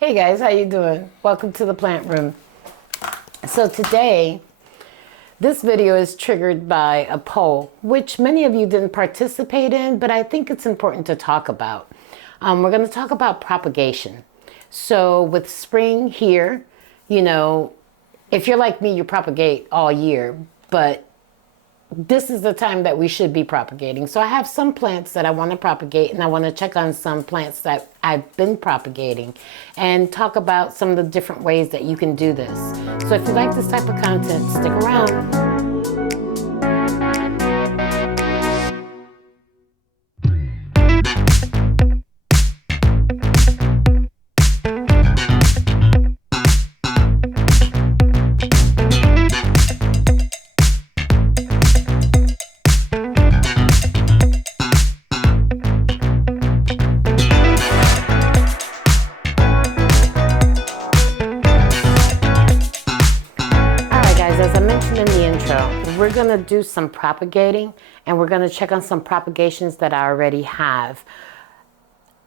Hey guys, how you doing? Welcome to the plant room. So today, this video is triggered by a poll, which many of you didn't participate in, but I think it's important to talk about. We're going to talk about propagation. So with spring here, if you're like me, you propagate all year, but this is the time that we should be propagating. So I have some plants that I want to propagate, and I want to check on some plants that I've been propagating and talk about some of the different ways that you can do this. So if you like this type of content, stick around. As I mentioned in the intro, we're going to do some propagating, and we're going to check on some propagations that I already have.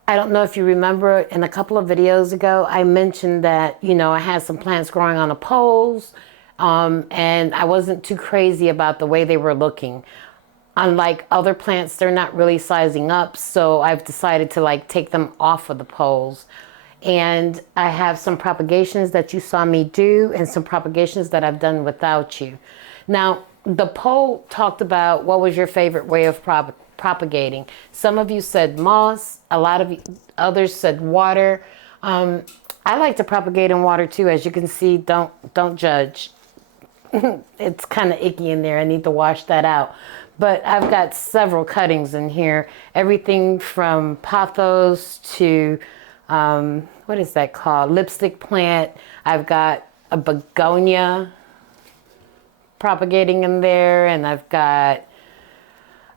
I don't know if you remember, in a couple of videos ago, I mentioned that, I had some plants growing on the poles, and I wasn't too crazy about the way they were looking. Unlike other plants, they're not really sizing up, so I've decided to take them off of the poles. And I have some propagations that you saw me do and some propagations that I've done without you. Now, the poll talked about what was your favorite way of propagating. Some of you said moss, a lot of others said water. I like to propagate in water too. As you can see, don't judge. It's kind of icky in there. I need to wash that out. But I've got several cuttings in here. Everything from pothos to what is that called? Lipstick plant. I've got a begonia propagating in there, and I've got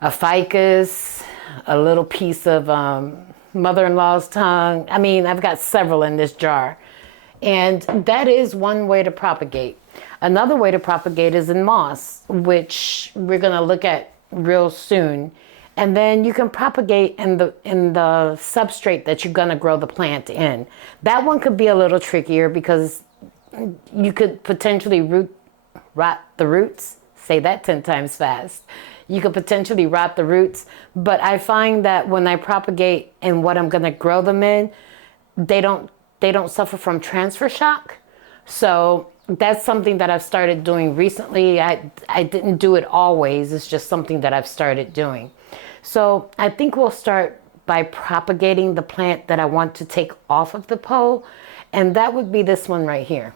a ficus, a little piece of mother-in-law's tongue. I mean, I've got several in this jar. And that is one way to propagate. Another way to propagate is in moss, which we're going to look at real soon. And then you can propagate in the substrate that you're going to grow the plant in. That one could be a little trickier because you could potentially rot the roots. Say that 10 times fast. You could potentially rot the roots. But I find that when I propagate in what I'm going to grow them in, they don't suffer from transfer shock. So that's something that I've started doing recently. I didn't do it always. It's just something that I've started doing. So I think we'll start by propagating the plant that I want to take off of the pole, and that would be this one right here.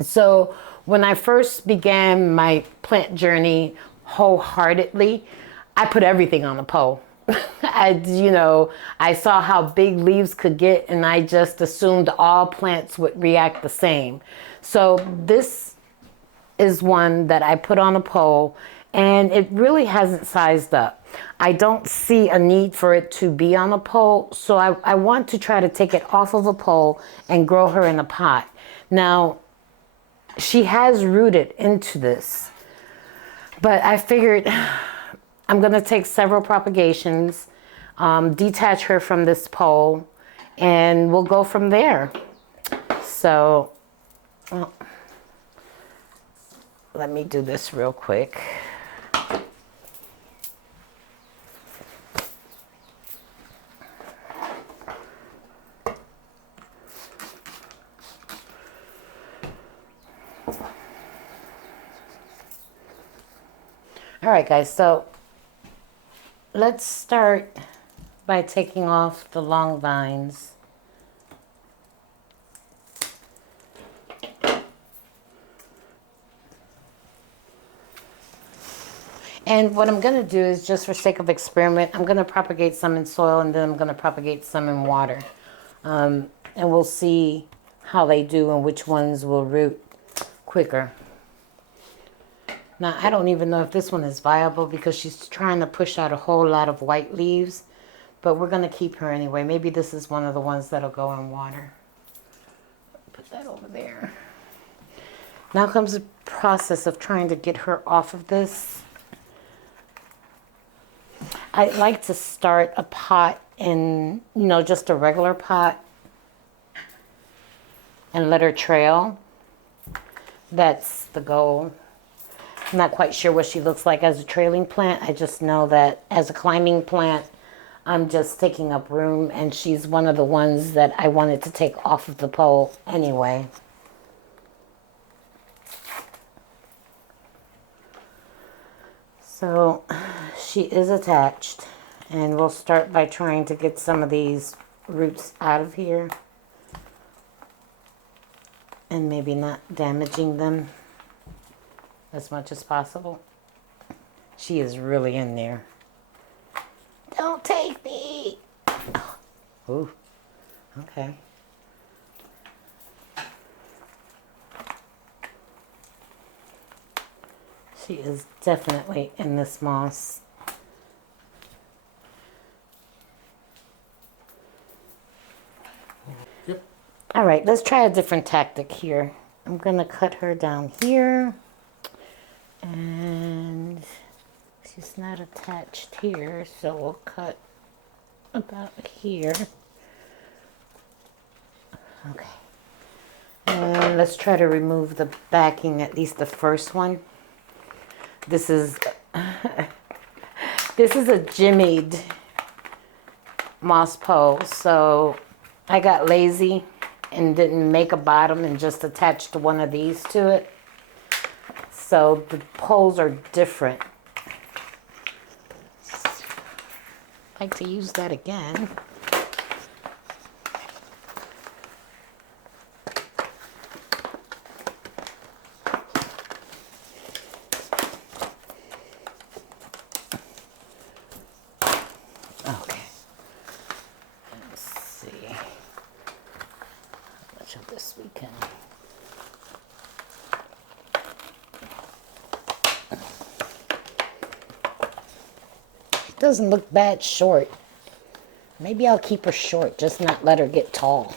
So when I first began my plant journey wholeheartedly, I put everything on the pole. I saw how big leaves could get, and I just assumed all plants would react the same. So this is one that I put on a pole, and it really hasn't sized up. I don't see a need for it to be on a pole, so I want to try to take it off of a pole and grow her in a pot. Now, she has rooted into this, but I figured I'm going to take several propagations, detach her from this pole, and we'll go from there. So, let me do this real quick. All right, guys, so let's start by taking off the long vines. And what I'm going to do is, just for sake of experiment, I'm going to propagate some in soil, and then I'm going to propagate some in water. And we'll see how they do and which ones will root quicker. Now, I don't even know if this one is viable because she's trying to push out a whole lot of white leaves, but we're going to keep her anyway. Maybe this is one of the ones that'll go in water. Put that over there. Now comes the process of trying to get her off of this. I like to start a pot in, just a regular pot. and let her trail. That's the goal. I'm not quite sure what she looks like as a trailing plant. I just know that as a climbing plant, I'm just taking up room, and she's one of the ones that I wanted to take off of the pole anyway. So she is attached, and we'll start by trying to get some of these roots out of here and maybe not damaging them as much as possible. She is really in there. Don't take me. Ooh, okay. She is definitely in this moss. Yep. All right, let's try a different tactic here. I'm gonna cut her down here, and she's not attached here, so we'll cut about here. Okay. And let's try to remove the backing, at least the first one. This is this is a jimmied moss pole, so I got lazy and didn't make a bottom and just attached one of these to it. So the poles are different. I'd like to use that again. Okay. Let's see. How much of this we can. It doesn't look bad short. Maybe I'll keep her short, just not let her get tall.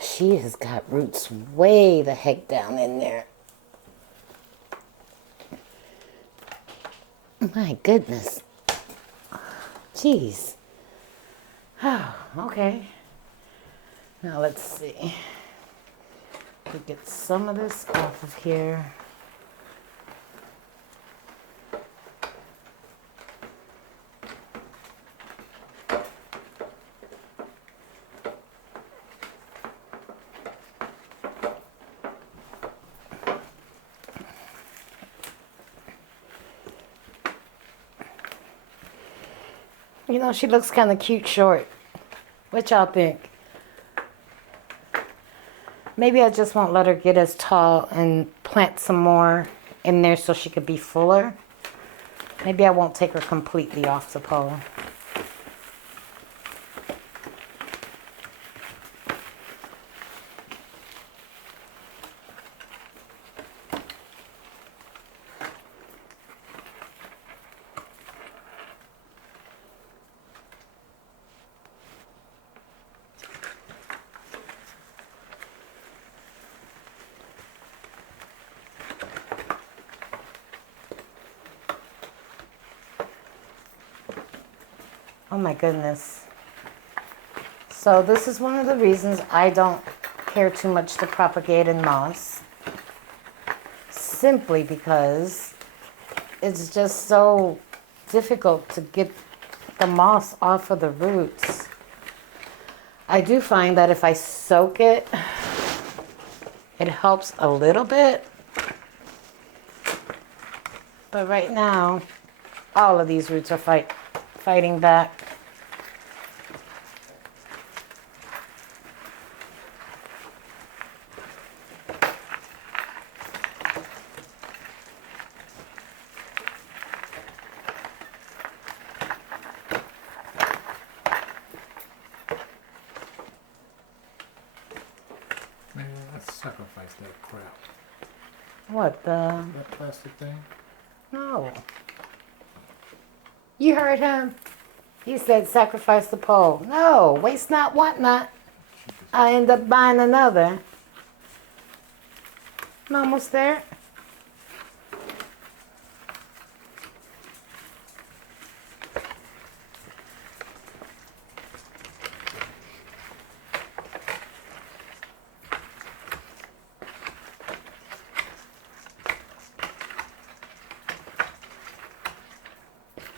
She has got roots way the heck down in there. My goodness. Jeez. Oh, okay. Now let's see. We get some of this off of here. You know, she looks kind of cute short. What y'all think? Maybe I just won't let her get as tall and plant some more in there so she could be fuller. Maybe I won't take her completely off the pole. Oh my goodness. So this is one of the reasons I don't care too much to propagate in moss. Simply because it's just so difficult to get the moss off of the roots. I do find that if I soak it, it helps a little bit. But right now, all of these roots are fighting back. Man, let's sacrifice that crap. What the? That plastic thing. No. You heard him. He said sacrifice the pole. No, waste not, want not. I end up buying another. I'm almost there.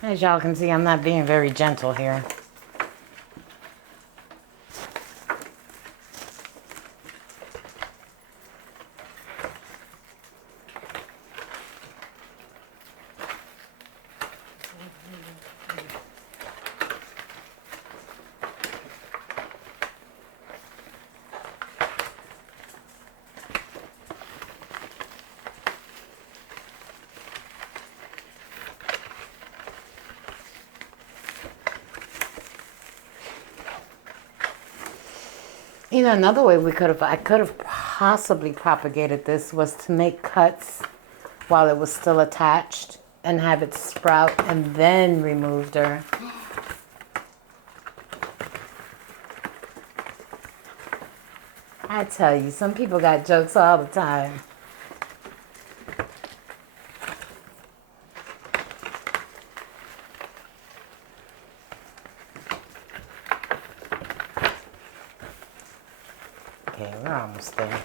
As y'all can see, I'm not being very gentle here. You know, another way I could have possibly propagated this was to make cuts while it was still attached and have it sprout and then removed her. I tell you, some people got jokes all the time. Okay, we're almost there.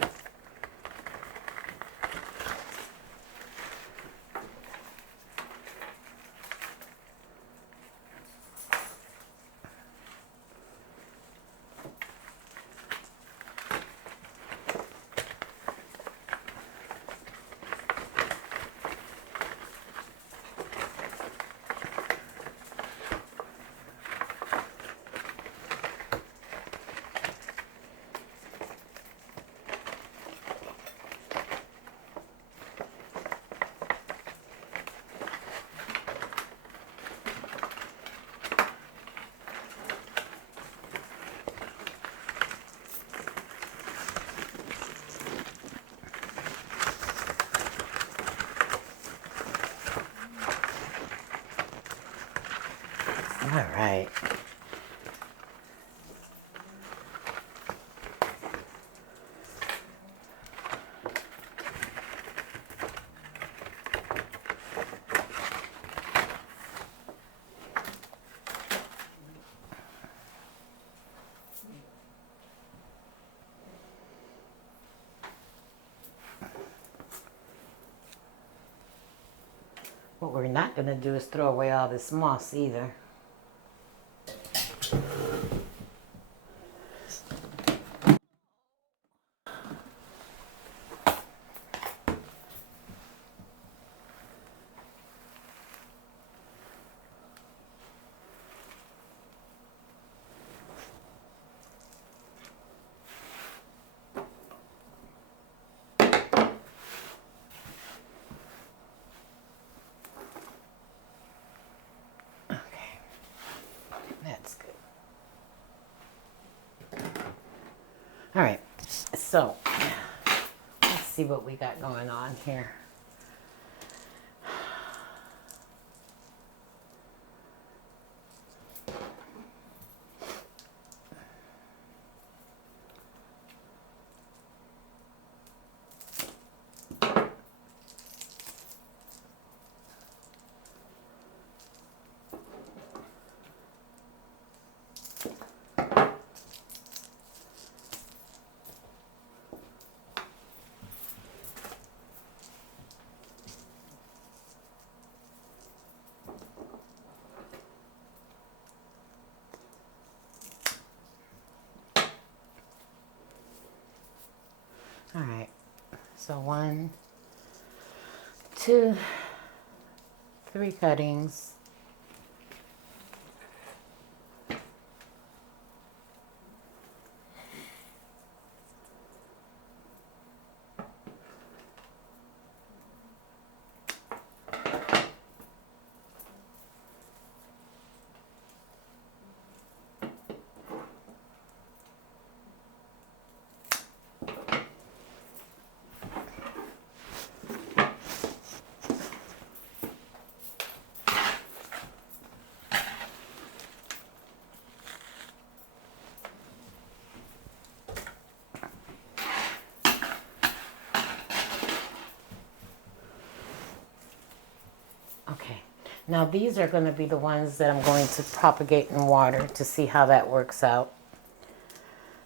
All right. What we're not going to do is throw away all this moss either. That's good. All right, so let's see what we got going on here. All right, so 1, 2, 3 cuttings. Okay, now these are going to be the ones that I'm going to propagate in water to see how that works out.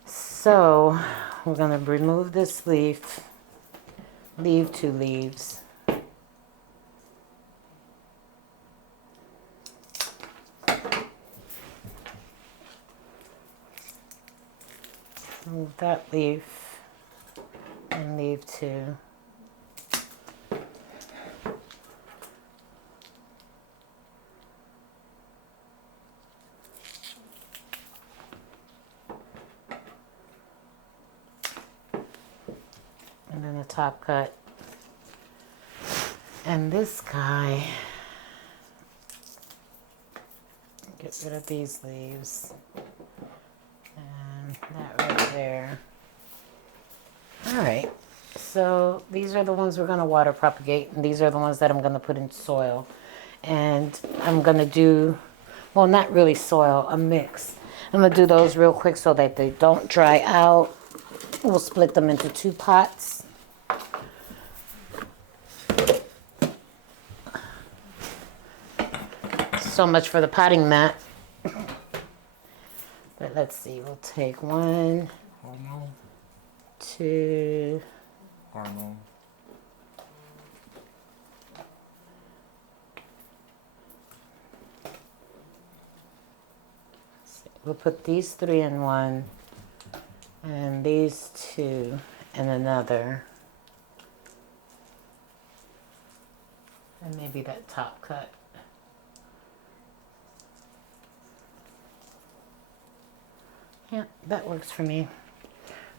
So we're going to remove this leaf, leave 2 leaves. Remove that leaf and leaf 2. And then the top cut. And this guy, get rid of these leaves. And that right there. All right, so these are the ones we're gonna water propagate, and these are the ones that I'm gonna put in soil. And I'm gonna do, well, not really soil, a mix. I'm gonna do those real quick so that they don't dry out. We'll split them into 2 pots. So much for the potting mat. But let's see, we'll take 1, Hormone. 2, Hormone. we'll put these 3 in one, and these 2 in another. And maybe that top cut. Yeah, that works for me.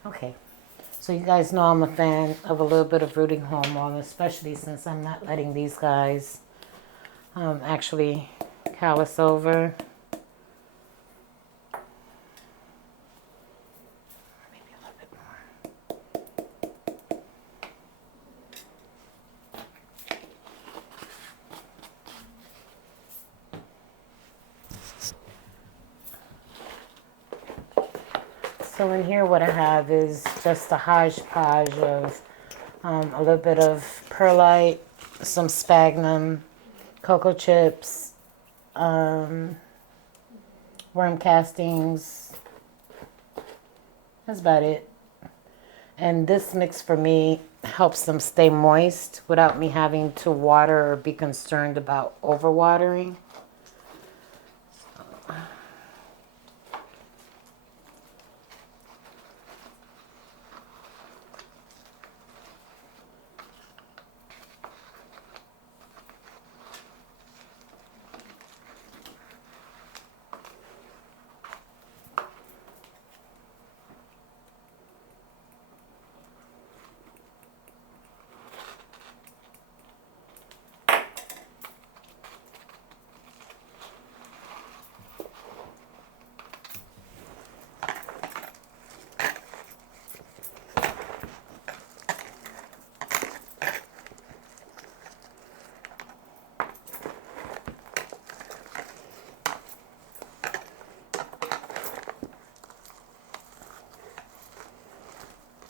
Okay, so you guys know I'm a fan of a little bit of rooting hormone, especially since I'm not letting these guys actually callus over. Maybe a little bit more. So in here what I have is just a hodgepodge of a little bit of perlite, some sphagnum, cocoa chips, worm castings. That's about it. And this mix for me helps them stay moist without me having to water or be concerned about overwatering.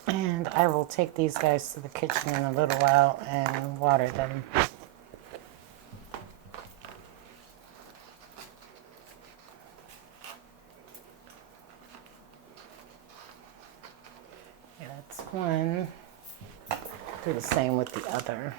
And I will take these guys to the kitchen in a little while and water them. Okay, that's one. Do the same with the other.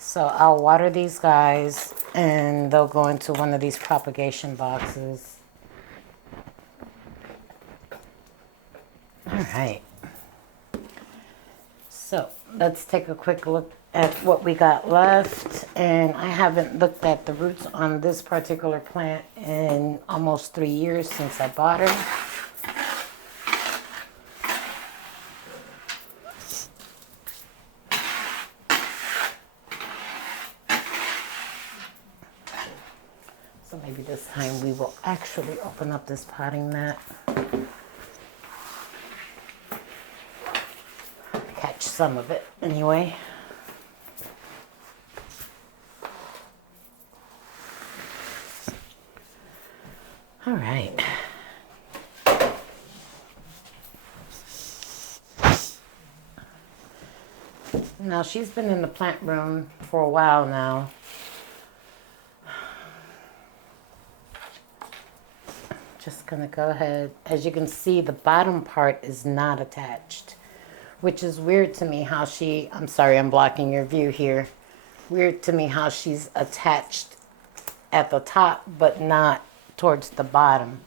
So I'll water these guys and they'll go into one of these propagation boxes. All right. So let's take a quick look at what we got left. And I haven't looked at the roots on this particular plant in almost 3 years since I bought her. So So maybe this time we will actually open up this potting mat. Catch some of it anyway. All right. Now she's been in the plant room for a while now. Just gonna go ahead. As you can see, the bottom part is not attached, which is weird to me how she, I'm sorry, I'm blocking your view here. Weird to me how she's attached at the top, but not towards the bottom.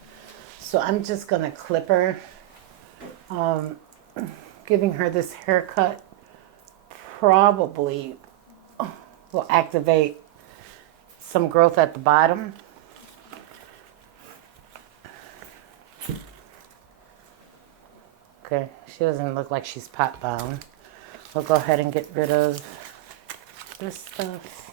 So I'm just gonna clip her, giving her this haircut probably will activate some growth at the bottom. Okay, she doesn't look like she's pot bound. We'll go ahead and get rid of this stuff.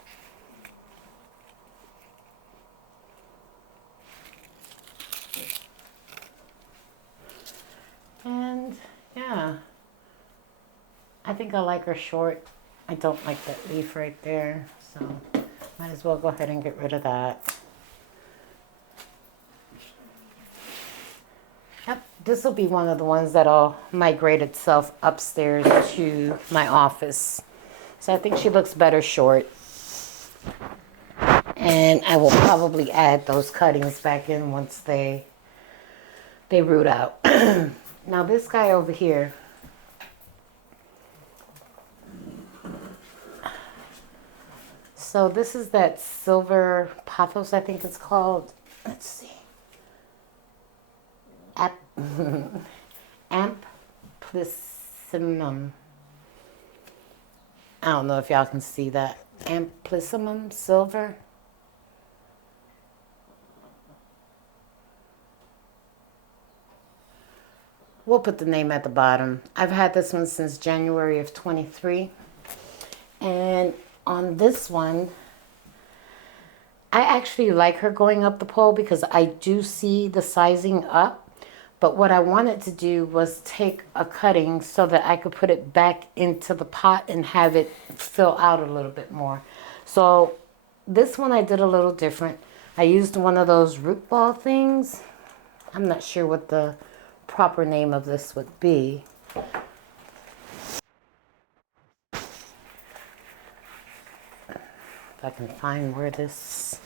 And yeah, I think I like her short. I don't like that leaf right there, so might as well go ahead and get rid of that. Yep, this will be one of the ones that'll migrate itself upstairs to my office. So I think she looks better short. And I will probably add those cuttings back in once they root out. Now this guy over here, so this is that silver pothos, I think it's called. Let's see. Amplyssimum. I don't know if y'all can see that. Amplyssimum silver. We'll put the name at the bottom. I've had this one since January of 23. And on this one, I actually like her going up the pole because I do see the sizing up. But what I wanted to do was take a cutting so that I could put it back into the pot and have it fill out a little bit more. So this one I did a little different. I used one of those root ball things. I'm not sure what the proper name of this would be. If I can find where this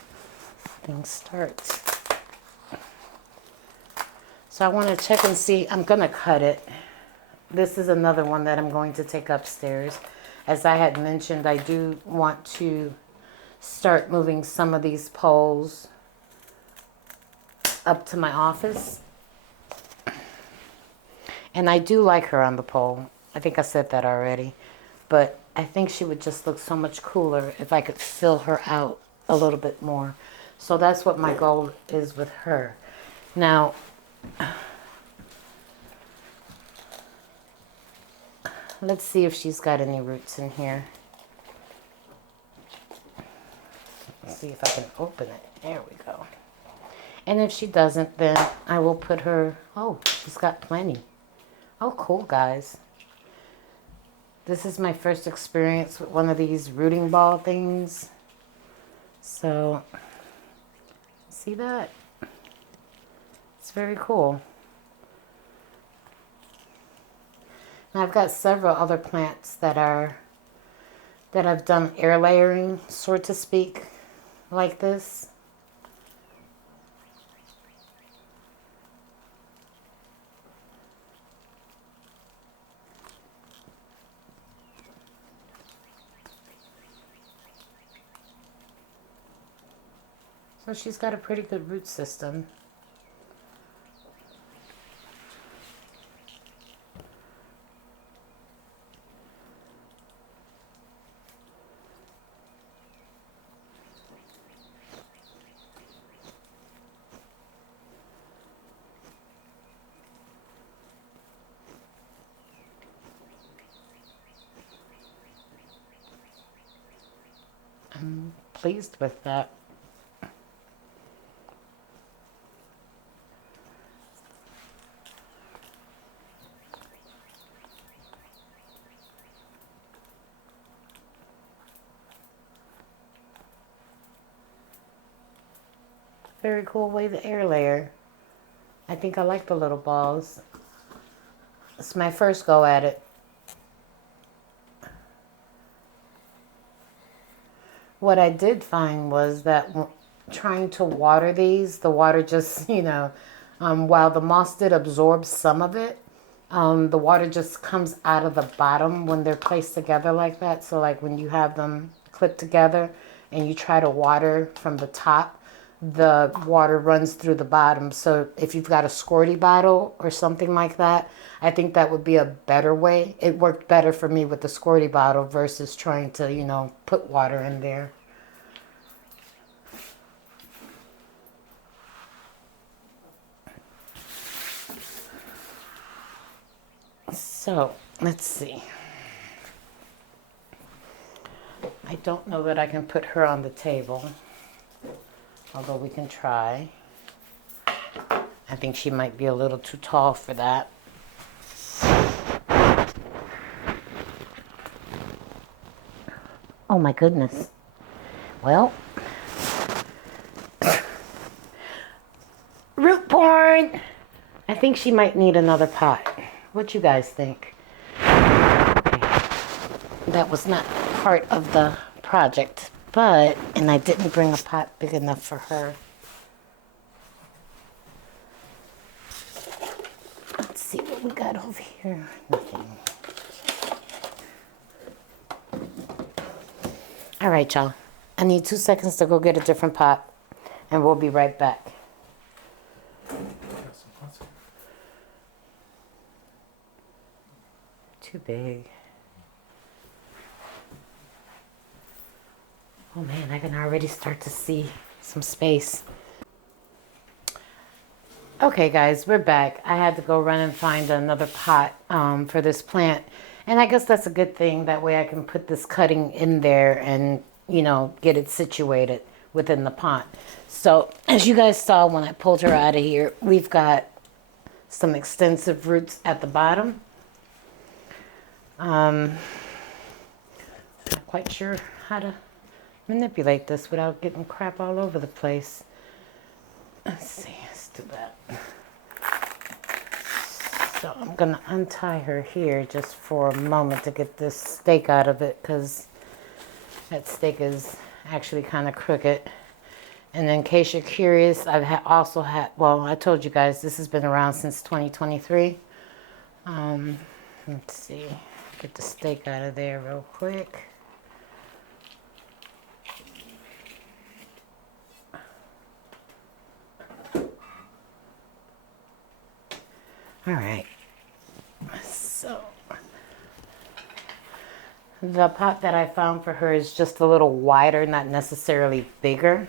thing starts. So I want to check and see. I'm going to cut it. This is another one that I'm going to take upstairs. As I had mentioned, I do want to start moving some of these poles up to my office. And I do like her on the pole. I think I said that already. But I think she would just look so much cooler if I could fill her out a little bit more. So that's what my goal is with her. Now, let's see if she's got any roots in here. Let's see if I can open it. There we go. And if she doesn't, then I will put her... Oh, she's got plenty. Oh, cool, guys. This is my first experience with one of these rooting ball things. So, see that? It's very cool. And I've got several other plants that I've done air layering, so to speak, like this. So she's got a pretty good root system. I'm pleased with that. Very cool way the air layer. I think I like the little balls. It's my first go at it. What I did find was that trying to water these, the water just, while the moss did absorb some of it, the water just comes out of the bottom when they're placed together like that. So like when you have them clipped together and you try to water from the top, the water runs through the bottom. So if you've got a squirty bottle or something like that, I think that would be a better way. It worked better for me with the squirty bottle versus trying to, put water in there. So let's see. I don't know that I can put her on the table, although we can try. I think she might be a little too tall for that. Oh my goodness. Well, root porn. I think she might need another pot. What you guys think? That was not part of the project, and I didn't bring a pot big enough for her. Let's see what we got over here. Nothing. All right, y'all. I need 2 seconds to go get a different pot, and we'll be right back. Too big. Oh man, I can already start to see some space. Okay guys, we're back. I had to go run and find another pot for this plant. And I guess that's a good thing. That way I can put this cutting in there and, get it situated within the pot. So as you guys saw when I pulled her out of here, we've got some extensive roots at the bottom. Not quite sure how to manipulate this without getting crap all over the place. Let's see, let's do that. So I'm gonna untie her here just for a moment to get this stake out of it, because that stake is actually kind of crooked. And in case you're curious, I've also had, well, I told you guys this has been around since 2023. Let's see, get the stake out of there real quick. All right, so the pot that I found for her is just a little wider, not necessarily bigger.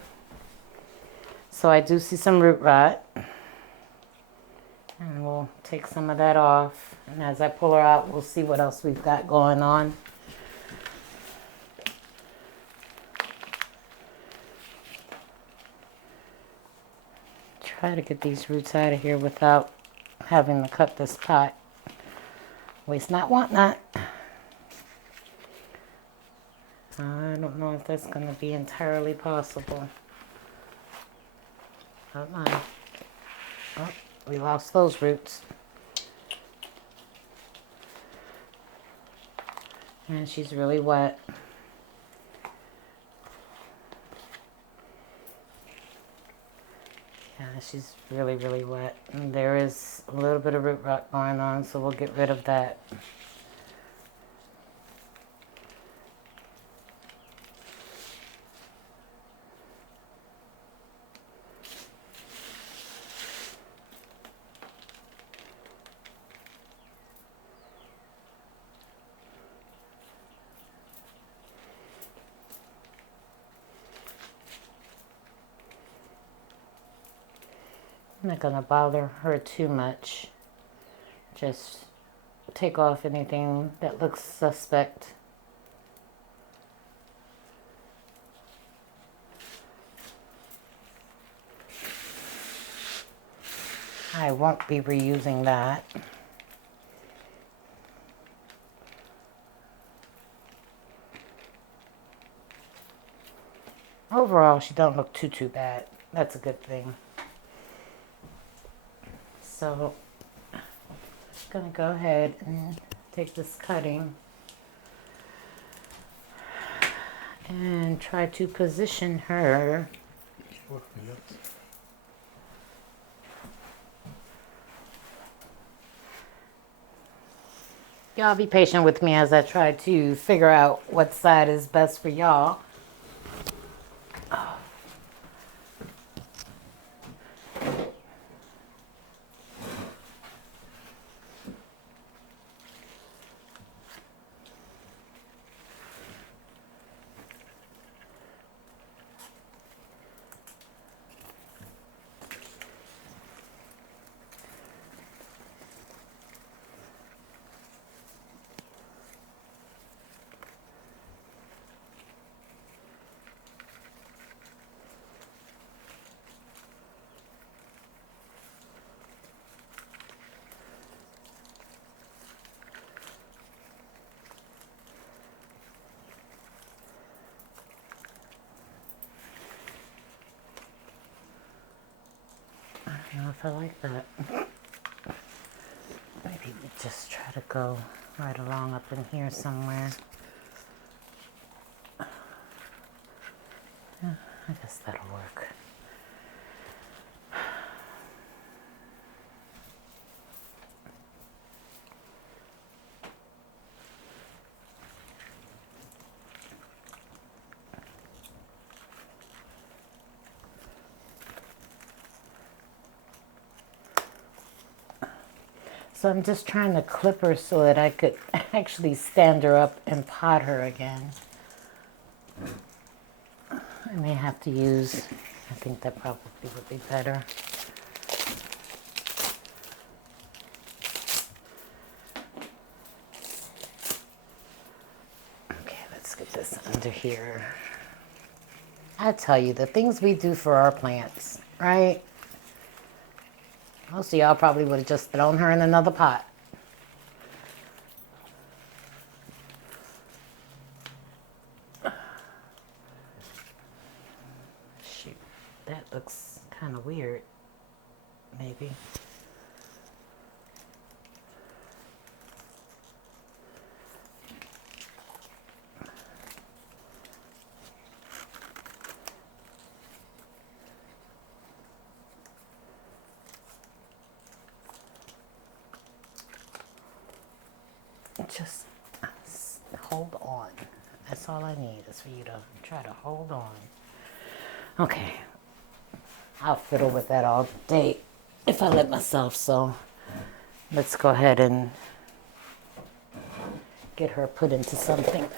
So I do see some root rot, and we'll take some of that off. And as I pull her out, we'll see what else we've got going on. Try to get these roots out of here without having to cut this pot. Waste not, want not. I don't know if that's going to be entirely possible. Hold on. Oh, we lost those roots. And she's really wet. Yeah, she's really, really wet. And there is a little bit of root rot going on, so we'll get rid of that. I'm not going to bother her too much. Just take off anything that looks suspect. I won't be reusing that. Overall, she don't look too bad. That's a good thing. So I'm gonna go ahead and take this cutting and try to position her. Sure. Yep. Y'all be patient with me as I try to figure out what side is best for y'all. I don't know if I like that. Maybe we just try to go right along up in here somewhere. Yeah, I guess that'll work. So I'm just trying to clip her so that I could actually stand her up and pot her again. I may have to use, I think that probably would be better. Okay, let's get this under here. I tell you, the things we do for our plants, right? Most of y'all probably would have just thrown her in another pot. Shoot, that looks kind of weird, maybe. Just hold on. That's all I need is for you to try to hold on. Okay. I'll fiddle with that all day if I let myself, so let's go ahead and get her put into something.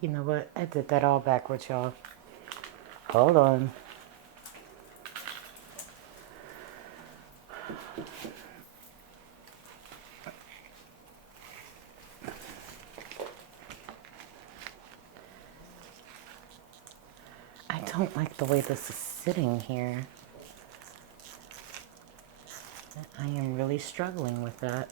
You know what? I did that all backwards, y'all. Hold on. I don't like the way this is sitting here. I am really struggling with that.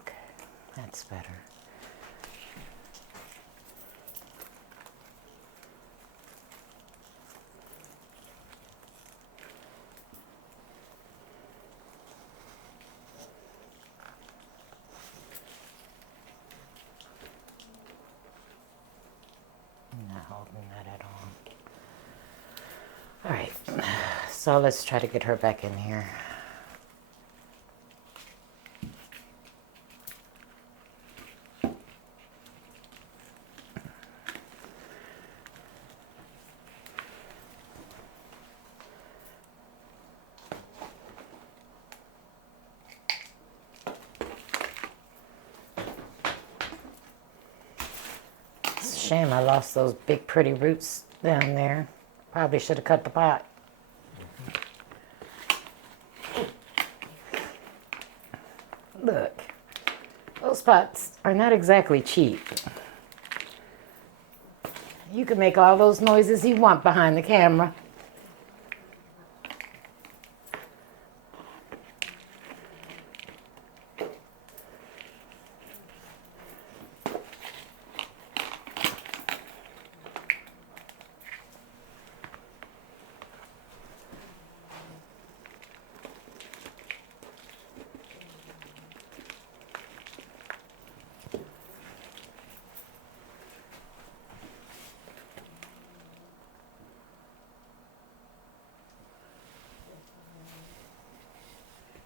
Okay, that's better. I'm not holding that at all. All right, so let's try to get her back in here. It's a shame I lost those big pretty roots down there. Probably should have cut the pot. Look, those pots are not exactly cheap. You can make all those noises you want behind the camera.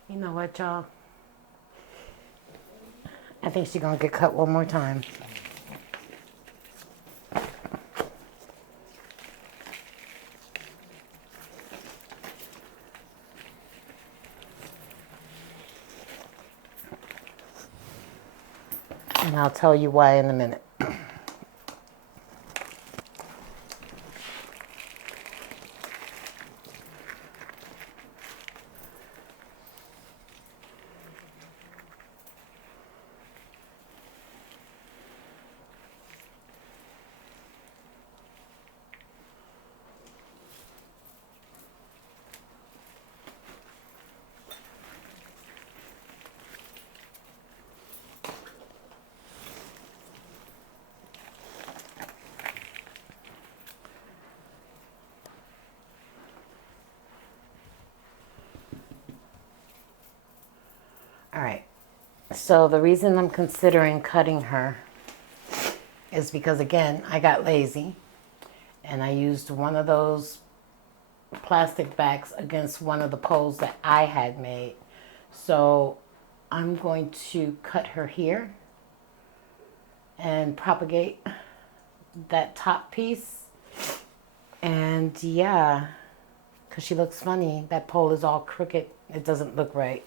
You know what, y'all? I think she's gonna get cut one more time. And I'll tell you why in a minute. All right, so the reason I'm considering cutting her is because, again, I got lazy and I used one of those plastic backs against one of the poles that I had made. So I'm going to cut her here and propagate that top piece. And yeah, because she looks funny. That pole is all crooked. It doesn't look right.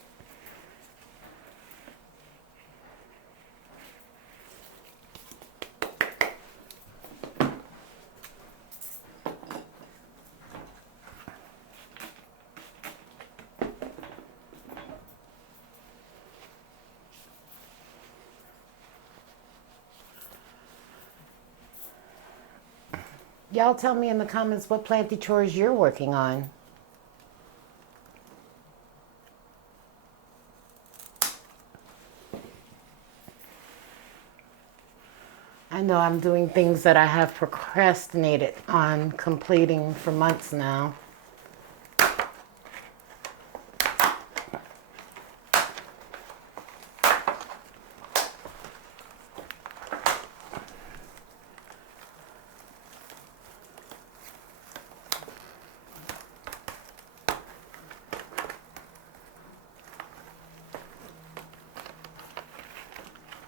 Y'all tell me in the comments what planty chores you're working on. I know I'm doing things that I have procrastinated on completing for months now.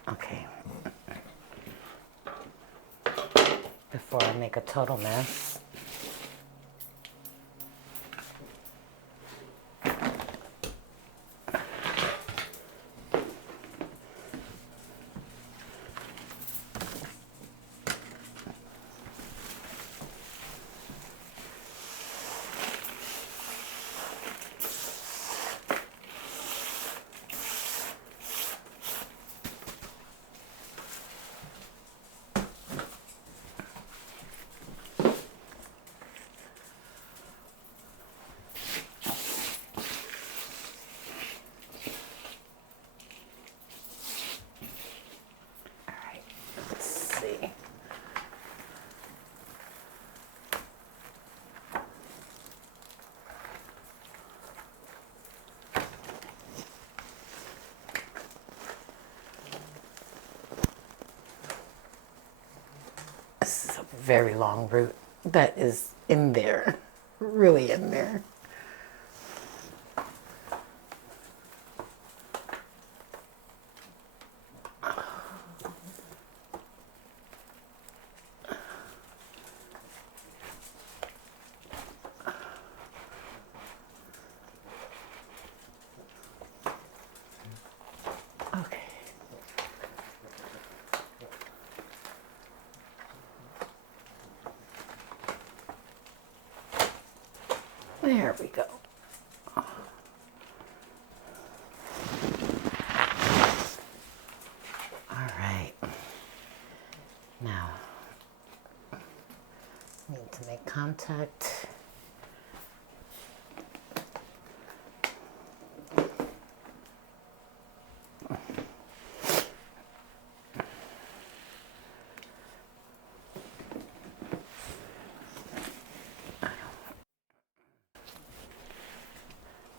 Okay. Before I make a total mess. This is a very long root that is in there, really in there. Okay. There we go. All right. Now, need to make contact.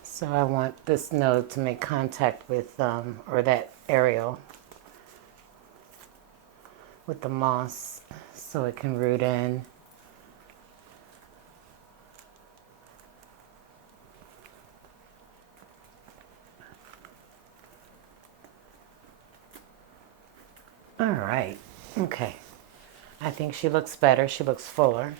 So I want this node to make contact with, or that aerial with the moss so it can root in. All right, okay. I think she looks better, she looks fuller.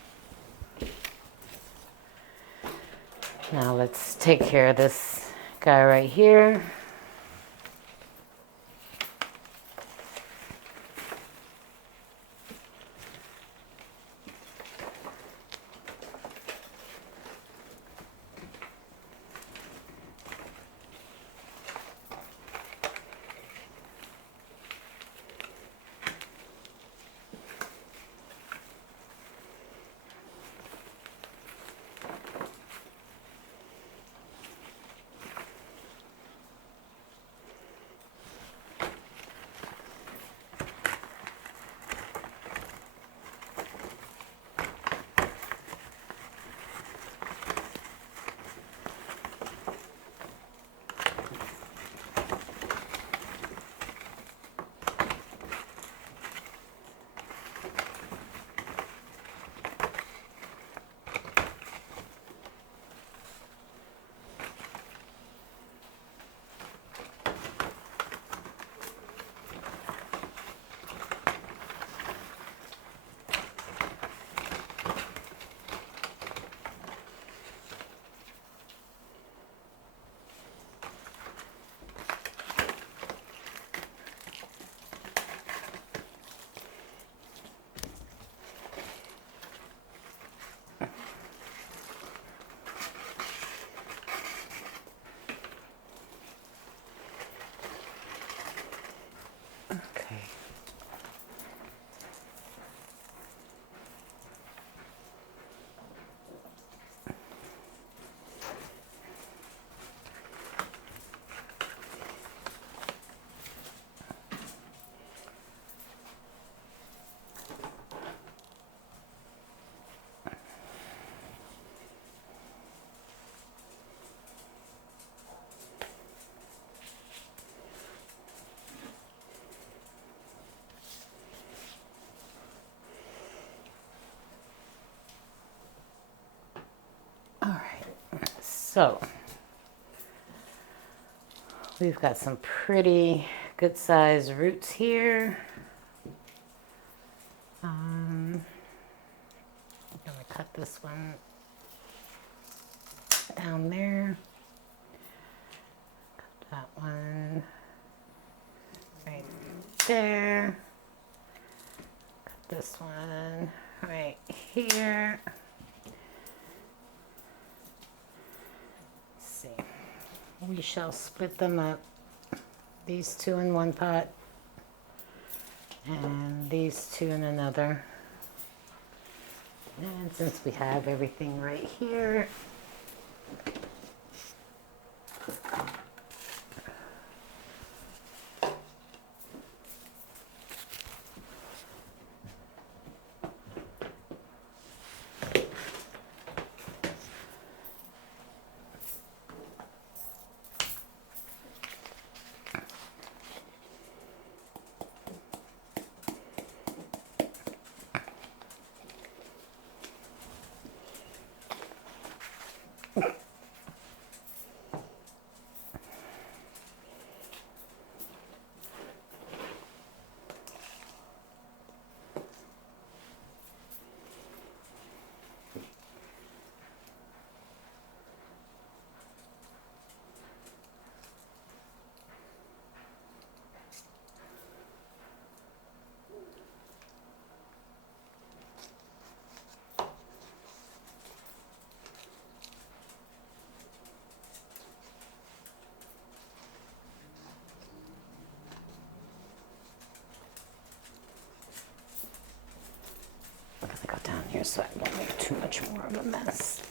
Now let's take care of this guy right here. Okay. All right, so we've got some pretty good sized roots here. I'm gonna cut this one down there. Cut that one right there. Cut this one right here. Let's see. We shall split them up. These two in one pot and these two in another. And since we have everything right here, go down here so I don't make too much more of a mess.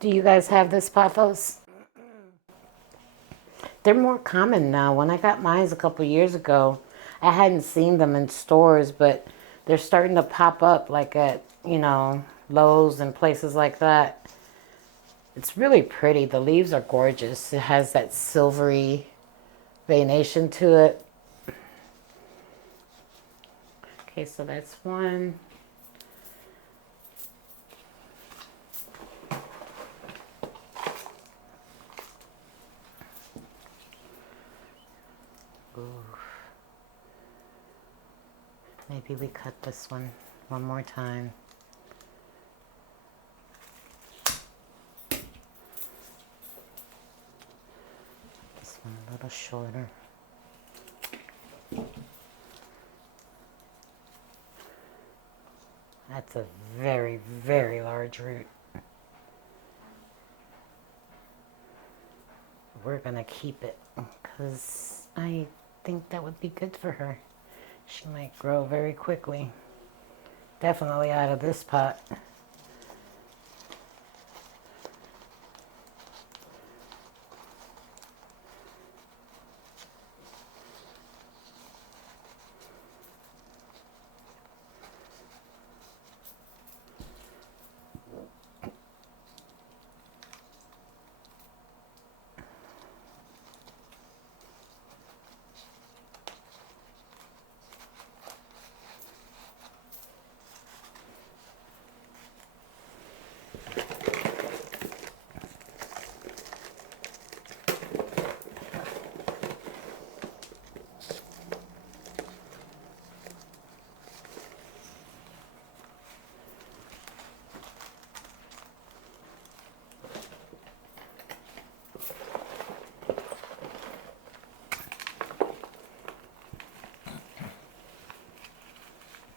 Do you guys have this pothos? They're more common now. When I got mine a couple years ago, I hadn't seen them in stores, but they're starting to pop up like at, you know, Lowe's and places like that. It's really pretty. The leaves are gorgeous. It has that silvery veination to it. Okay, so that's one. Ooh. Maybe we cut this one more time. This one a little shorter. That's a very, very large root. We're gonna keep it because I think that would be good for her. She might grow very quickly. Definitely out of this pot.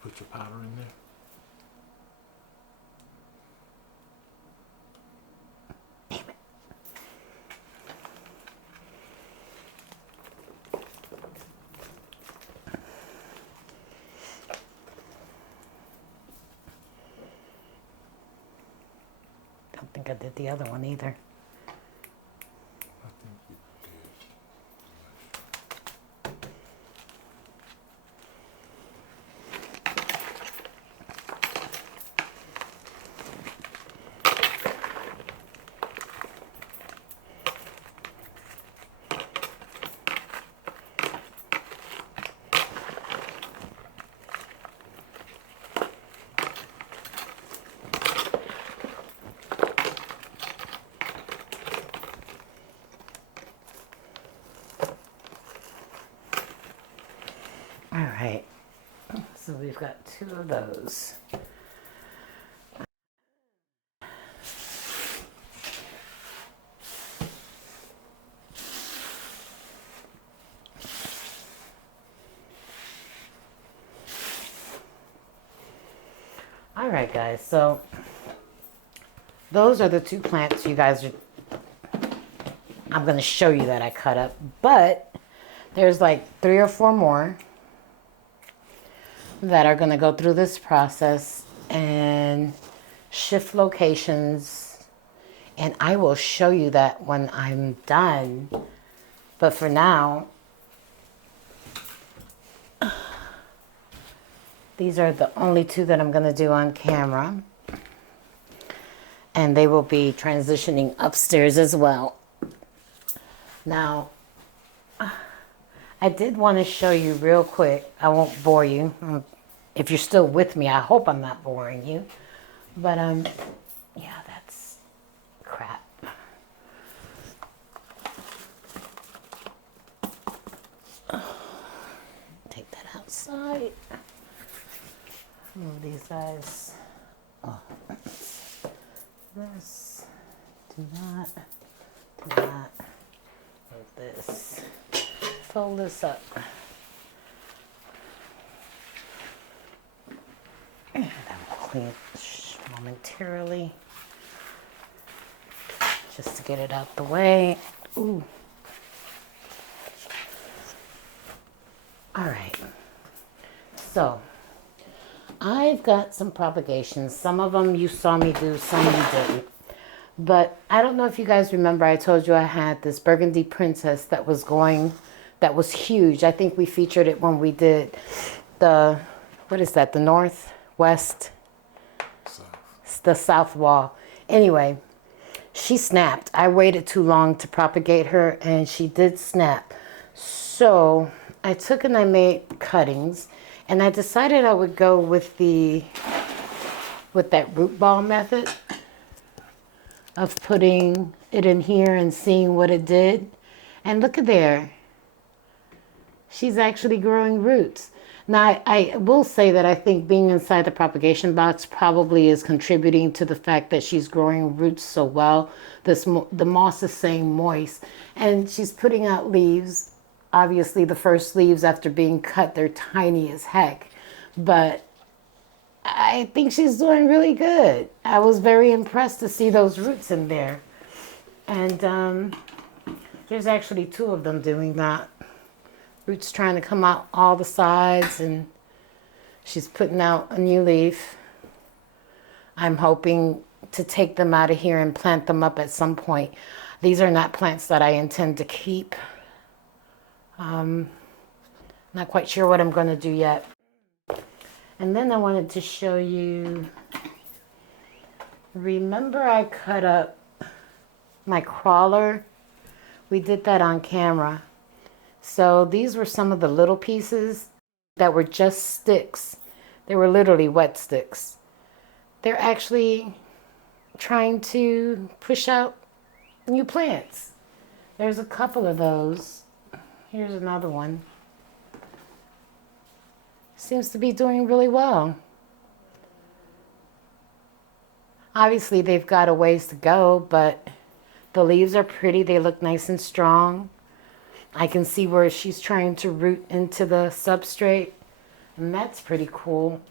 Put your powder in there. Don't think I did the other one either. I think you did. All right, so we've got two of those. All right, guys, so those are the two plants you guys are, I'm going to show you that I cut up, but there's like 3 or 4 more that are going to go through this process and shift locations, and I will show you that when I'm done. But for now, these are the only 2 that I'm going to do on camera, and they will be transitioning upstairs as well. Now, I did want to show you real quick. I won't bore you. If you're still with me, I hope I'm not boring you. But, yeah, that's crap. Take that outside. Move these guys. Oh, this. Do that. Do that. Move this. Fold this up. And I'll clean it momentarily, just to get it out the way. Ooh. All right. So I've got some propagations. Some of them you saw me do, some you didn't. But I don't know if you guys remember, I told you I had this burgundy princess that was huge. I think we featured it when we did what is that, the northwest, the south wall. Anyway, she snapped. I waited too long to propagate her, and she did snap. So I took and I made cuttings, and I decided I would go with that root ball method of putting it in here and seeing what it did. And look at there. She's actually growing roots. Now, I will say that I think being inside the propagation box probably is contributing to the fact that she's growing roots so well. The moss is staying moist, and she's putting out leaves. Obviously, the first leaves after being cut, they're tiny as heck. But I think she's doing really good. I was very impressed to see those roots in there. And there's actually two of them doing that. Roots trying to come out all the sides, and she's putting out a new leaf. I'm hoping to take them out of here and plant them up at some point. These are not plants that I intend to keep. Not quite sure what I'm going to do yet. And then I wanted to show you, remember I cut up my crawler? We did that on camera. So these were some of the little pieces that were just sticks. They were literally wet sticks. They're actually trying to push out new plants. There's a couple of those. Here's another one. Seems to be doing really well. Obviously, they've got a ways to go, but the leaves are pretty. They look nice and strong. I can see where she's trying to root into the substrate, and that's pretty cool.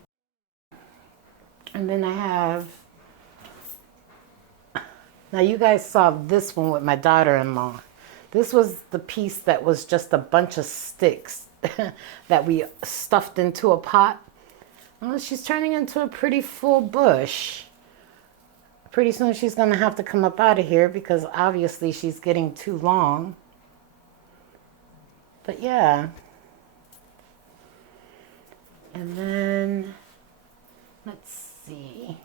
And then I have, now you guys saw this one with my daughter-in-law. This was the piece that was just a bunch of sticks that we stuffed into a pot. Well, she's turning into a pretty full bush. Pretty soon she's going to have to come up out of here because obviously she's getting too long. But yeah. And then, let's see.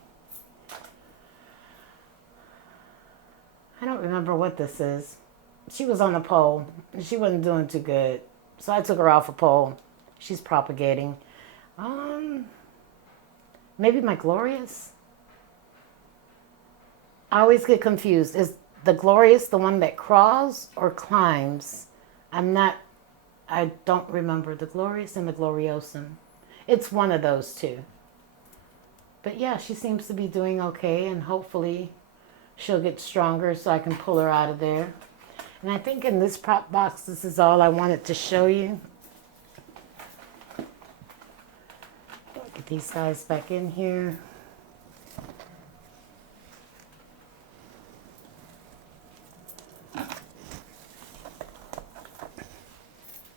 I don't remember what this is. She was on the pole. She wasn't doing too good. So I took her off a pole. She's propagating. Maybe my Glorious? I always get confused. Is the Glorious the one that crawls or climbs? I don't remember the Glorious and the Gloriosum. It's one of those two. But yeah, she seems to be doing okay, and hopefully she'll get stronger so I can pull her out of there. And I think in this prop box, this is all I wanted to show you. Get these guys back in here.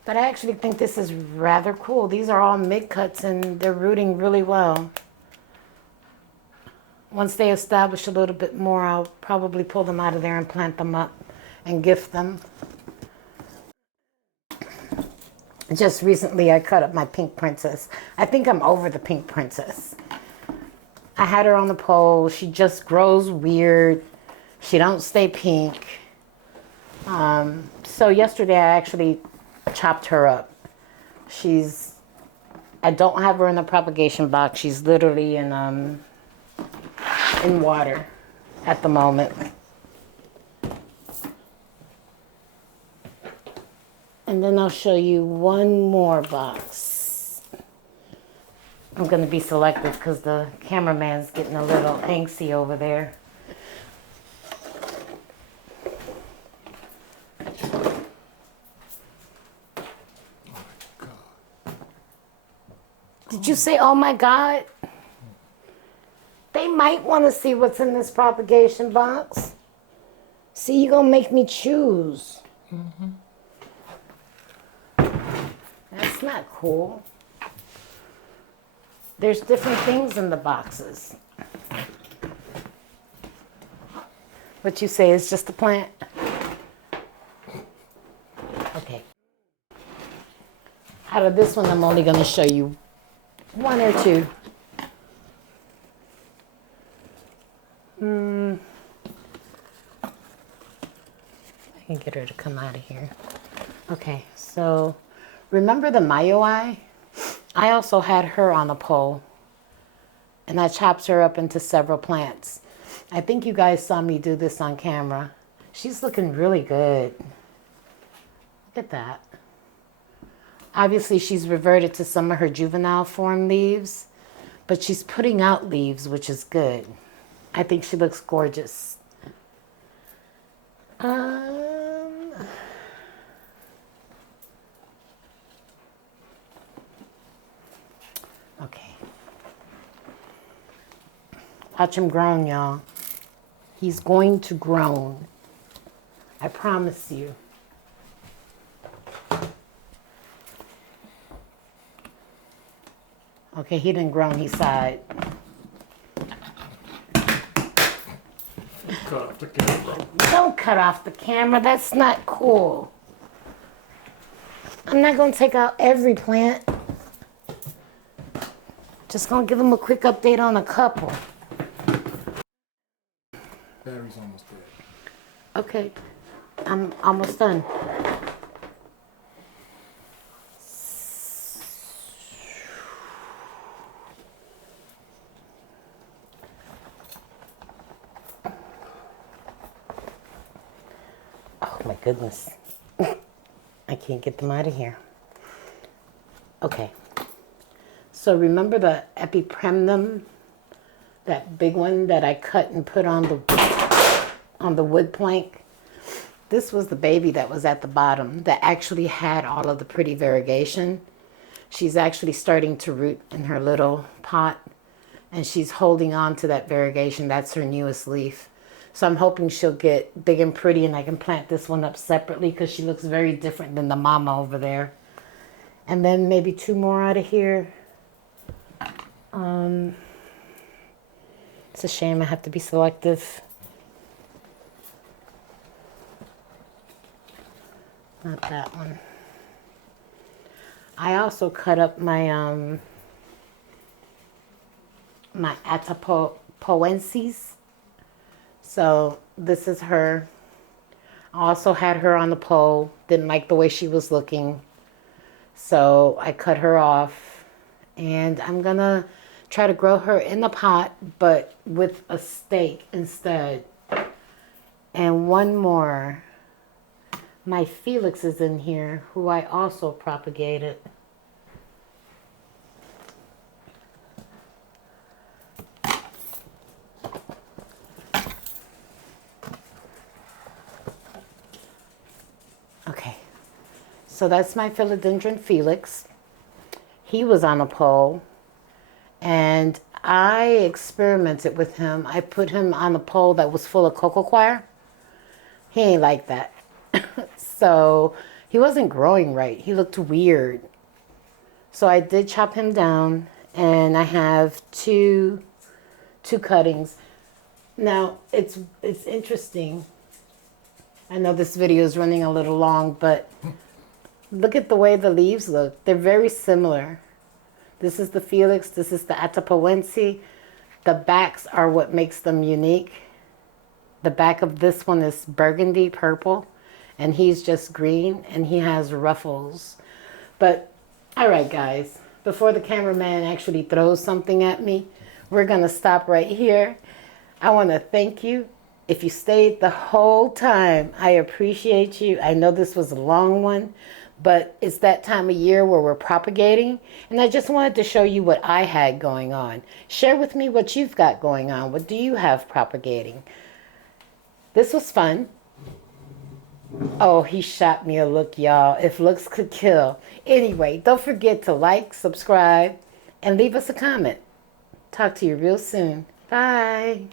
But I actually think this is rather cool. These are all mid-cuts and they're rooting really well. Once they establish a little bit more, I'll probably pull them out of there and plant them up and gift them. Just recently I cut up my pink princess. I think I'm over the pink princess. I had her on the pole. She just grows weird. She don't stay pink. So yesterday I actually chopped her up. I don't have her in the propagation box. She's literally in water at the moment. And then I'll show you one more box. I'm going to be selective because the cameraman's getting a little angsty over there. Did you say, oh my God? They might want to see what's in this propagation box. See, you're going to make me choose. That's not cool? There's different things in the boxes. What you say is just a plant? Okay. Out of this one, I'm only going to show you one or two. I can get her to come out of here. Okay, so remember the Mayoi? I also had her on a pole, and I chopped her up into several plants. I think you guys saw me do this on camera. She's looking really good. Look at that. Obviously, she's reverted to some of her juvenile form leaves, but she's putting out leaves, which is good. I think she looks gorgeous. Okay. Watch him grown, y'all. He's going to groan. I promise you. Okay, he didn't groan, he sighed. Cut off the camera. Don't cut off the camera, that's not cool. I'm not gonna take out every plant. Just gonna give him a quick update on a couple. Battery's almost dead. Okay, I'm almost done. Oh my goodness. I can't get them out of here. Okay. So remember the epipremnum, that big one that I cut and put on the wood plank? This was the baby that was at the bottom that actually had all of the pretty variegation. She's actually starting to root in her little pot, and she's holding on to that variegation. That's her newest leaf. So I'm hoping she'll get big and pretty, and I can plant this one up separately because she looks very different than the mama over there. And then maybe two more out of here. It's a shame I have to be selective. Not that one. I also cut up my my Atapoenses. So this is her. I also had her on the pole. Didn't like the way she was looking. So I cut her off. And I'm gonna try to grow her in the pot, but with a stake instead. And one more. My Felix is in here, who I also propagated. Okay, so that's my philodendron Felix. He was on a pole, and I experimented with him. I put him on a pole that was full of cocoa coir. He ain't like that. So he wasn't growing right. He looked weird. So I did chop him down, and I have two cuttings. Now it's interesting. I know this video is running a little long, but look at the way the leaves look. They're very similar. This is the Felix. This is the Atapoense. The backs are what makes them unique. The back of this one is burgundy purple, and he's just green, and he has ruffles. But all right, guys, before the cameraman actually throws something at me, we're gonna stop right here. I want to thank you. If you stayed the whole time, I appreciate you. I know this was a long one, but it's that time of year where we're propagating, and I just wanted to show you what I had going on. Share with me what you've got going on. What do you have propagating? This was fun. Oh, he shot me a look, y'all. If looks could kill. Anyway, don't forget to like, subscribe, and leave us a comment. Talk to you real soon. Bye.